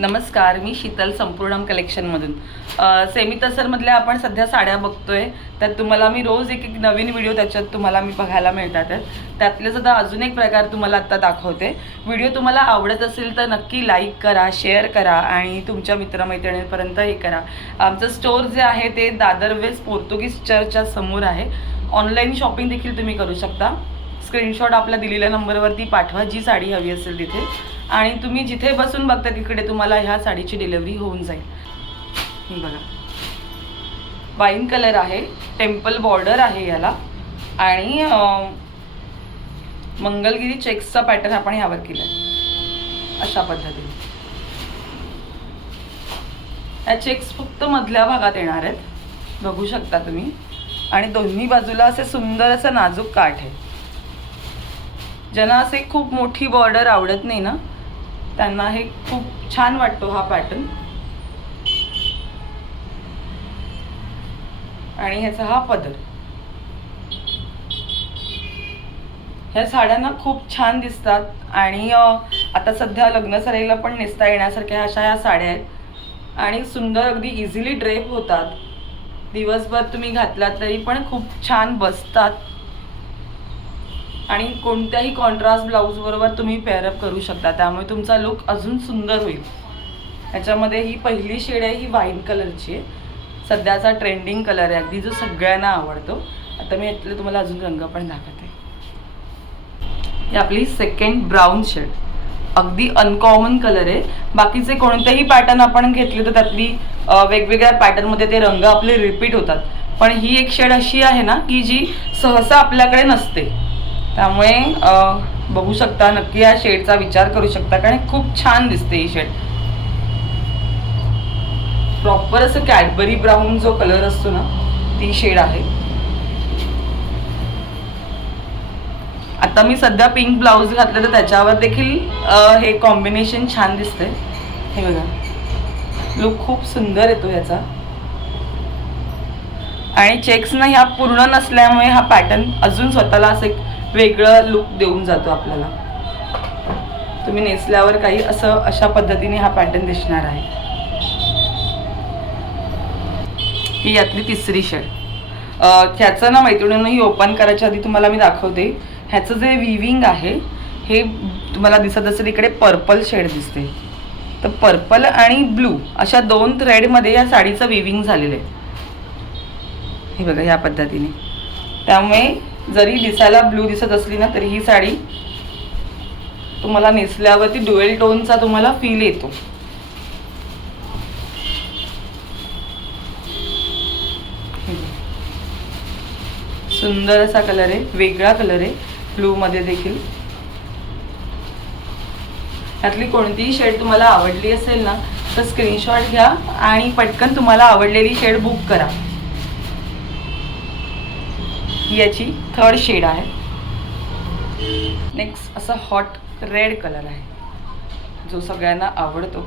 नमस्कार मी शीतल संपूर्णम कलेक्शनमधून. सेमी तसरमधल्या आपण सध्या साड्या बघतोय. त्यात तुम्हाला मी रोज एक एक नवीन व्हिडिओ त्याच्यात तुम्हाला मी बघायला मिळतात. त्यातले सुद्धा अजून एक प्रकार तुम्हाला आत्ता दाखवते. व्हिडिओ तुम्हाला आवडत असेल तर नक्की लाईक करा शेअर करा आणि तुमच्या मित्रमैत्रिणींपर्यंत हे करा. आमचं स्टोअर जे आहे ते दादर वेज पोर्तुगीज चर्चच्या समोर आहे. ऑनलाईन शॉपिंग देखील तुम्ही करू शकता. स्क्रीनशॉट आपल्या दिलेल्या नंबरवरती पाठवा. जी साडी हवी असेल तिथे. आणि तुम्ही जिथे बसून बघता तिकडे तुम्हाला ह्या साडीची डिलिव्हरी होऊन जाईल. हे बघा. वाईन कलर आहे टेम्पल बॉर्डर आहे याला. आणि मंगलगिरी चेक्सचा पॅटर्न आपण यावर केला आहे अशा पद्धतीने. या चेक्स फक्त मधल्या भागात येणार आहेत. बघू शकता तुम्ही. आणि दोन्ही बाजूला असे सुंदर असं नाजूक काठ आहे. ज्यांना असे खूप मोठी बॉर्डर आवडत नाही ना त्यांना हे खूप छान वाटतो हा पॅटर्न आणि ह्याचा हा पदर. ह्या साड्यांना खूप छान दिसतात. आणि आता सध्या लग्न सराईला पण नेसता येण्यासारख्या अशा ह्या साड्या आहेत. आणि सुंदर अगदी इझिली ड्रेप होतात. दिवसभर तुम्ही घातलात तरी पण खूप छान बसतात. आणि कोणत्याही कॉन्ट्रास्ट ब्लाऊज बरोबर तुम्ही पेअरअप करू शकता. त्यामुळे तुमचा लुक अजून सुंदर होईल. ह्याच्यामध्ये ही पहिली शेड आहे ही वाईन कलरची आहे. सध्याचा ट्रेंडिंग कलर आहे. अगदी जो सगळ्यांना आवडतो. आता मी यातले तुम्हाला अजून रंग पण दाखवते. ही आपली सेकंड ब्राऊन शेड अगदी अनकॉमन कलर आहे. बाकीचे कोणतेही पॅटर्न आपण घेतले तर त्यातली वेगवेगळ्या पॅटर्नमध्ये ते रंग आपले रिपीट होतात. पण ही एक शेड अशी आहे ना की जी सहसा आपल्याकडे नसते. त्यामुळे बघू शकता नक्की या शेडचा विचार करू शकता कारण खूप छान दिसते ही शेड. प्रॉपर असं कॅडबरी ब्राऊन जो कलर असतो ना ती शेड आहे. आता मी सध्या पिंक ब्लाऊज घातलं तर त्याच्यावर देखील हे कॉम्बिनेशन छान दिसतंय. हे बघा. लुक खूप सुंदर येतो ह्याचा आणि चेक्स ना ह्या पूर्ण नसल्यामुळे हा पॅटर्न अजून स्वतःला असं एक वेगळं लुक देऊन जातो आपल्याला. तुम्ही नेसल्यावर काही असं अशा पद्धतीने हा पॅटर्न दिसणार आहे. ही यातली तिसरी शेड ह्याचं ना मैत्रिणींना ही ओपन करायच्या आधी तुम्हाला मी दाखवते. ह्याचं जे विविंग आहे हे तुम्हाला दिसत असेल इकडे पर्पल शेड दिसते. तर पर्पल आणि ब्लू अशा दोन थ्रेडमध्ये या साडीचं विविंग झालेलं आहे. हे बघा ह्या पद्धतीने. त्यामुळे जरी दिसायला ब्लू दिसत असली ना तरी ही साडी तुम्हाला नेसल्यावरती डुएल टोनचा तुम्हाला फील येतो. सुंदर असा कलर आहे वेगळा कलर आहे ब्लूमध्ये देखील. त्यातली कोणतीही शेड तुम्हाला आवडली असेल ना तर स्क्रीनशॉट घ्या आणि पटकन तुम्हाला आवडलेली शेड बुक करा. ही याची थर्ड शेड आहे. नेक्स्ट असा हॉट रेड कलर आहे. जो सगळ्यांना आवडतो.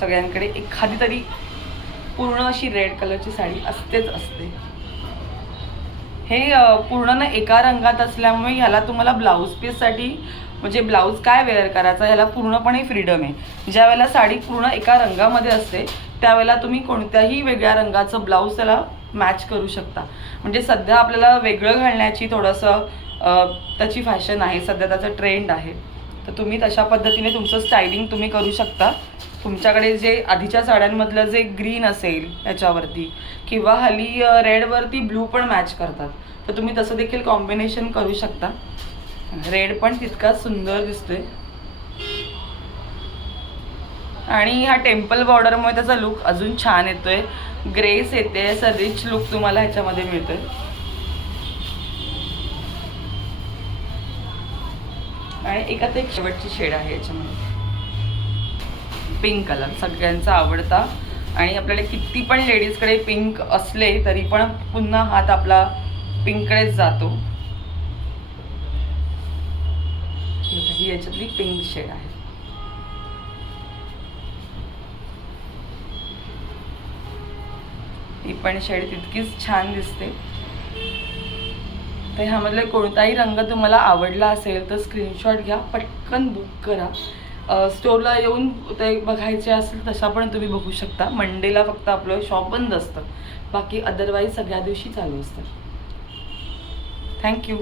सगळ्यांकडे एखादी तरी पूर्ण अशी रेड कलरची साडी असतेच असते. हे पूर्ण ना एका रंगात असल्यामुळे ह्याला तुम्हाला ब्लाऊज पीससाठी म्हणजे ब्लाऊज काय वेअर करायचा ह्याला पूर्णपणे फ्रीडम आहे. ज्या वेळेला साडी पूर्ण एका रंगामध्ये असते त्यावेळेला तुम्ही कोणत्याही वेगळ्या रंगाचं ब्लाऊज त्याला मॅच करू शकता. म्हणजे सध्या आपल्याला वेगळं घालण्याची थोडंसं त्याची फॅशन आहे. सध्या त्याचा ट्रेंड आहे. तर तुम्ही तशा पद्धतीने तुमचं स्टायलिंग तुम्ही करू शकता. तुमच्याकडे जे आधीच्या साड्यांमधलं जे ग्रीन असेल याच्यावरती किंवा हल्ली रेडवरती ब्लू पण मॅच करतात. तर तुम्ही तसं देखील कॉम्बिनेशन करू शकता. रेड पण तितकाच सुंदर दिसतोय. आणि ह्या टेम्पल बॉर्डरमुळे त्याचा लुक अजून छान येतोय. ग्रेस येते असा रिच लुक तुम्हाला ह्याच्यामध्ये मिळतोय. आणि एकात एक शेवटची शेड आहे याच्यामध्ये. पिंक कलर सगळ्यांचा आवडता. आणि आपल्याला किती पण लेडीजकडे पिंक असले तरी पण पुन्हा हात आपला पिंककडेच जातो. ही याच्यातली पिंक शेड आहे. ती पण शेड तितकीच छान दिसते. तर ह्यामधला कोणताही रंग तुम्हाला आवडला असेल तर स्क्रीनशॉट घ्या पटकन बुक करा. स्टोरला येऊन ते बघायचे असेल तशा पण तुम्ही बघू शकता. मंडेला फक्त आपलं शॉप बंद असतं. बाकी अदरवाईज सगळ्या दिवशी चालू असतं. थँक्यू